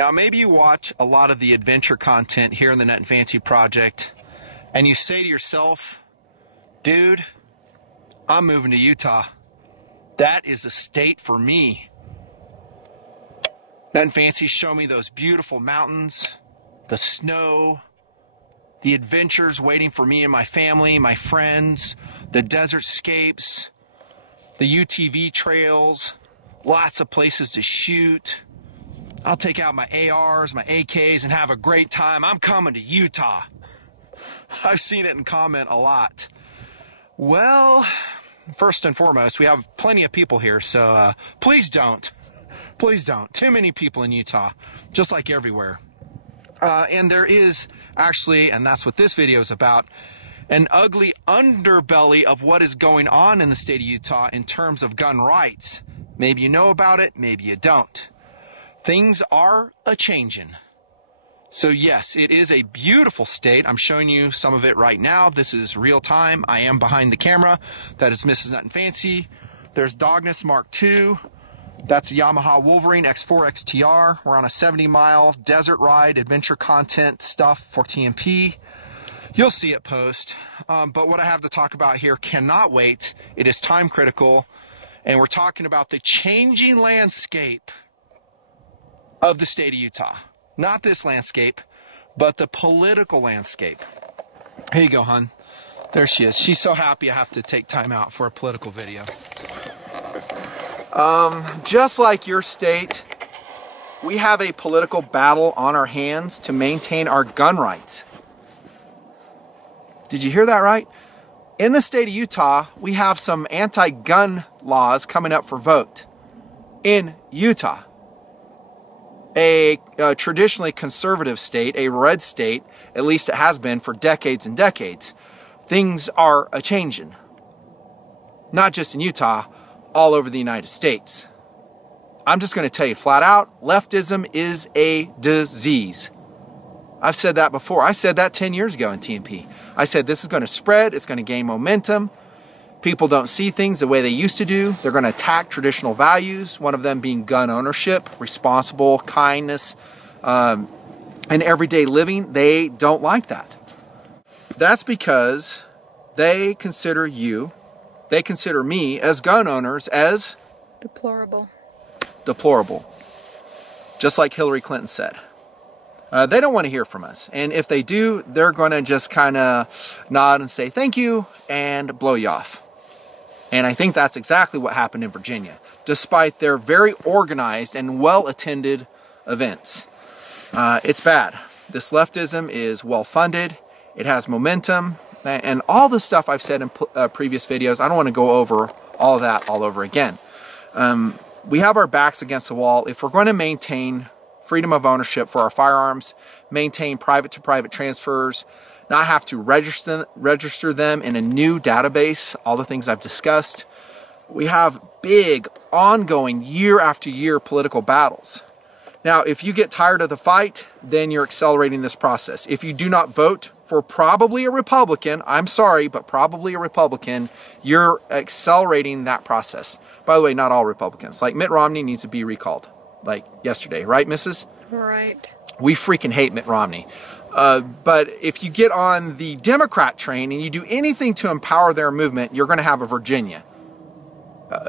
Now, maybe you watch a lot of the adventure content here in the Nut and Fancy Project, and you say to yourself, dude, I'm moving to Utah. That is a state for me. Nut and Fancy show me those beautiful mountains, the snow, the adventures waiting for me and my family, my friends, the desert scapes, the UTV trails, lots of places to shoot. I'll take out my ARs, my AKs, and have a great time. I'm coming to Utah. I've seen it in comment a lot. Well, first and foremost, we have plenty of people here, so please don't. Please don't. Too many people in Utah, just like everywhere. And there is actually, and that's what this video is about, an ugly underbelly of what is going on in the state of Utah in terms of gun rights. Maybe you know about it, maybe you don't. Things are a-changin'. So yes, it is a beautiful state. I'm showing you some of it right now. This is real time. I am behind the camera. That is Mrs. Nut and Fancy. There's Dogness Mark II. That's a Yamaha Wolverine X4 XTR. We're on a 70-mile desert ride, adventure content stuff for TMP. You'll see it post. But what I have to talk about here cannot wait. It is time critical. And we're talking about the changing landscape of the state of Utah. Not this landscape, but the political landscape. Here you go, hon. There she is. She's so happy I have to take time out for a political video. Just like your state, we have a political battle on our hands to maintain our gun rights. Did you hear that right? In the state of Utah, we have some anti-gun laws coming up for vote. In Utah, a traditionally conservative state, a red state, at least it has been for decades and decades, things are a-changing. Not just in Utah, all over the United States. I'm just going to tell you flat out, leftism is a disease. I've said that before. I said that 10 years ago in TMP. I said this is going to spread, it's going to gain momentum. People don't see things the way they used to do. They're going to attack traditional values, one of them being gun ownership, responsible, kindness, and everyday living. They don't like that. That's because they consider you, they consider me as gun owners as deplorable. Deplorable. Just like Hillary Clinton said. They don't want to hear from us. And if they do, they're going to just kind of nod and say thank you and blow you off. And I think that's exactly what happened in Virginia, despite their very organized and well-attended events. It's bad. This leftism is well-funded. It has momentum. And all the stuff I've said in previous videos, I don't want to go over all of that all over again. We have our backs against the wall. If we're going to maintain freedom of ownership for our firearms, maintain private-to-private transfers, not have to register them in a new database, all the things I've discussed. We have big, ongoing, year after year political battles. Now, if you get tired of the fight, then you're accelerating this process. If you do not vote for probably a Republican, I'm sorry, but probably a Republican, you're accelerating that process. By the way, not all Republicans. Like Mitt Romney needs to be recalled, like yesterday, right, Mrs.? Right. We freaking hate Mitt Romney. But if you get on the Democrat train and you do anything to empower their movement, you're going to have a Virginia.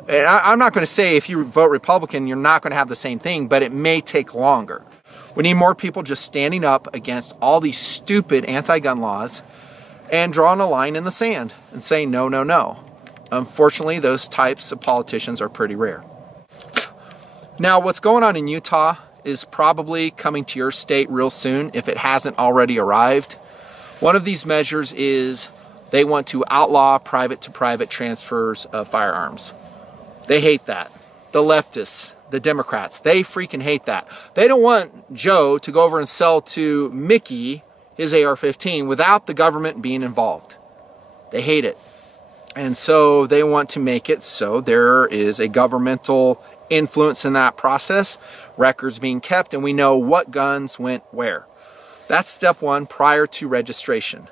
And I'm not going to say if you vote Republican, you're not going to have the same thing, but it may take longer. We need more people just standing up against all these stupid anti-gun laws and drawing a line in the sand and saying no, no, no. Unfortunately, those types of politicians are pretty rare. Now, what's going on in Utah is probably coming to your state real soon if it hasn't already arrived. One of these measures is they want to outlaw private-to-private transfers of firearms. They hate that. The leftists, the Democrats, they freaking hate that. They don't want Joe to go over and sell to Mickey his AR-15 without the government being involved. They hate it. And so they want to make it so there is a governmental influence in that process, records being kept, and we know what guns went where. That's step one prior to registration.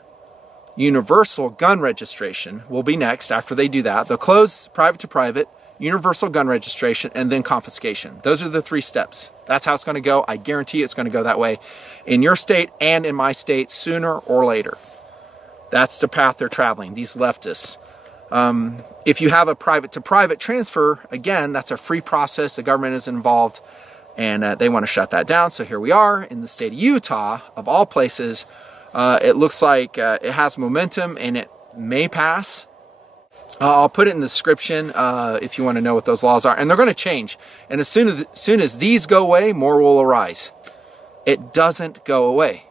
Universal gun registration will be next after they do that. They'll close private to private, universal gun registration, and then confiscation. Those are the 3 steps. That's how it's going to go. I guarantee it's going to go that way in your state and in my state sooner or later. That's the path they're traveling, these leftists. If you have a private-to-private transfer, again, that's a free process. The government is involved, and they want to shut that down. So here we are in the state of Utah, of all places. It looks like it has momentum, and it may pass. I'll put it in the description if you want to know what those laws are. And they're going to change. And as soon as these go away, more will arise. It doesn't go away.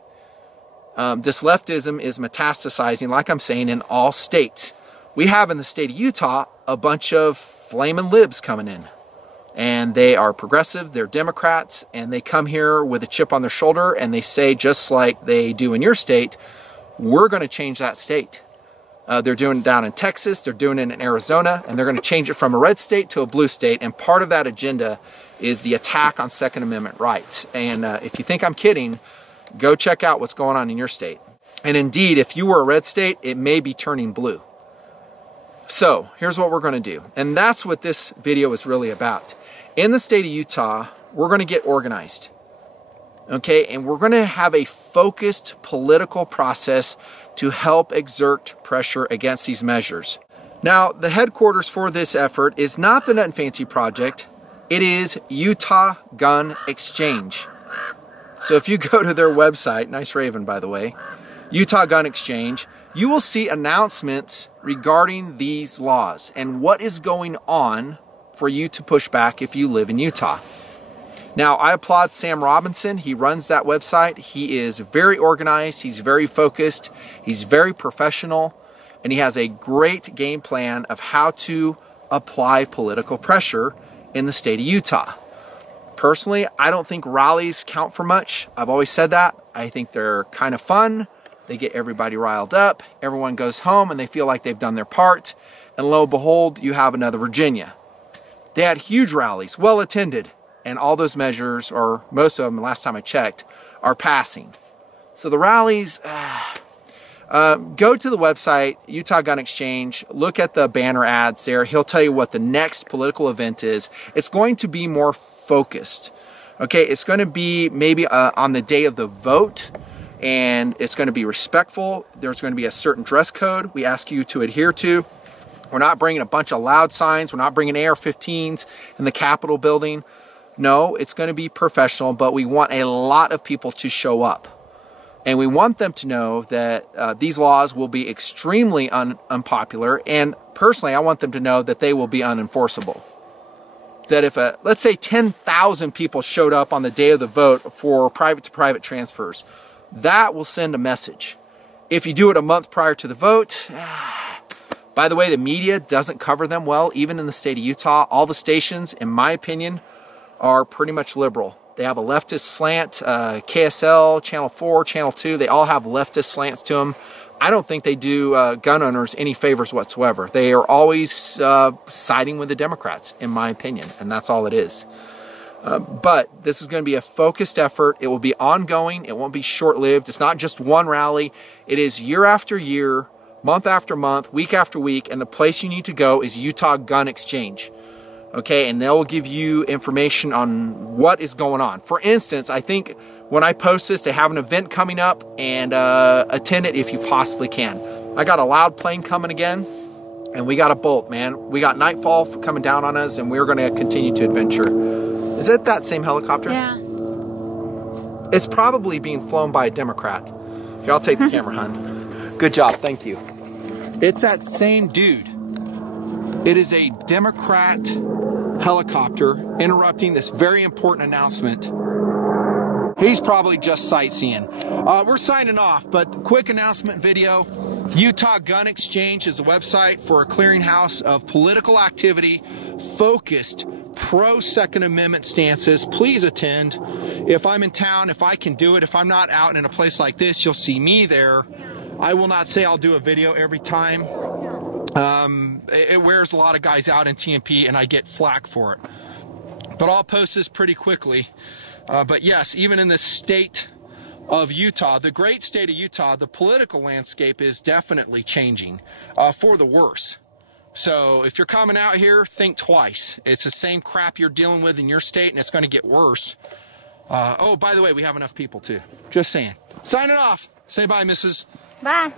This leftism is metastasizing, like I'm saying, in all states. We have in the state of Utah a bunch of flaming libs coming in. And they are progressive, they're Democrats, and they come here with a chip on their shoulder and they say, just like they do in your state, we're going to change that state. They're doing it down in Texas, they're doing it in Arizona, and they're going to change it from a red state to a blue state. And part of that agenda is the attack on Second Amendment rights. And if you think I'm kidding, go check out what's going on in your state. And indeed, if you were a red state, it may be turning blue. So here's what we're going to do. And that's what this video is really about. In the state of Utah, we're going to get organized. Okay, and we're going to have a focused political process to help exert pressure against these measures. Now, the headquarters for this effort is not the Nut and Fancy Project. It is Utah Gun Exchange. So if you go to their website, nice raven by the way, Utah Gun Exchange, you will see announcements regarding these laws and what is going on for you to push back if you live in Utah. Now, I applaud Sam Robinson. He runs that website. He is very organized. He's very focused. He's very professional. And he has a great game plan of how to apply political pressure in the state of Utah. Personally, I don't think rallies count for much. I've always said that. I think they're kind of fun. They get everybody riled up. Everyone goes home and they feel like they've done their part. And lo and behold, you have another Virginia. They had huge rallies, well attended. And all those measures, or most of them, last time I checked, are passing. So the rallies, go to the website, Utah Gun Exchange, look at the banner ads there. He'll tell you what the next political event is. It's going to be more focused. Okay, it's going to be maybe on the day of the vote, and it's going to be respectful. There's going to be a certain dress code we ask you to adhere to. We're not bringing a bunch of loud signs. We're not bringing AR-15s in the Capitol building. No, it's going to be professional, but we want a lot of people to show up. And we want them to know that these laws will be extremely unpopular. And personally, I want them to know that they will be unenforceable. That if, let's say 10,000 people showed up on the day of the vote for private-to-private transfers, that will send a message. If you do it a month prior to the vote, by the way, the media doesn't cover them well, even in the state of Utah. All the stations, in my opinion, are pretty much liberal. They have a leftist slant, KSL, Channel 4, Channel 2, they all have leftist slants to them. I don't think they do gun owners any favors whatsoever. They are always siding with the Democrats, in my opinion, and that's all it is. But this is going to be a focused effort. It will be ongoing. It won't be short-lived. It's not just one rally. It is year after year, month after month, week after week, and the place you need to go is Utah Gun Exchange. Okay, and they'll give you information on what is going on. For instance, I think when I post this, they have an event coming up, and attend it if you possibly can. I got a loud plane coming again, and we got a bolt, man. We got nightfall coming down on us, and we're going to continue to adventure. Is it that same helicopter? Yeah. It's probably being flown by a Democrat. Here, I'll take the camera, hon. Good job, thank you. It's that same dude. It is a Democrat helicopter interrupting this very important announcement. He's probably just sightseeing. We're signing off, but quick announcement video. Utah Gun Exchange is the website for a clearinghouse of political activity, focused pro-Second Amendment stances. Please attend. If I'm in town, if I can do it, if I'm not out in a place like this, you'll see me there. I will not say I'll do a video every time. It wears a lot of guys out in TMP and I get flack for it. But I'll post this pretty quickly. But yes, even in the state of Utah, the great state of Utah, the political landscape is definitely changing for the worse. So if you're coming out here, think twice. It's the same crap you're dealing with in your state, and it's going to get worse. Oh, by the way, we have enough people too. Just saying. Signing off. Say bye, Mrs. Bye.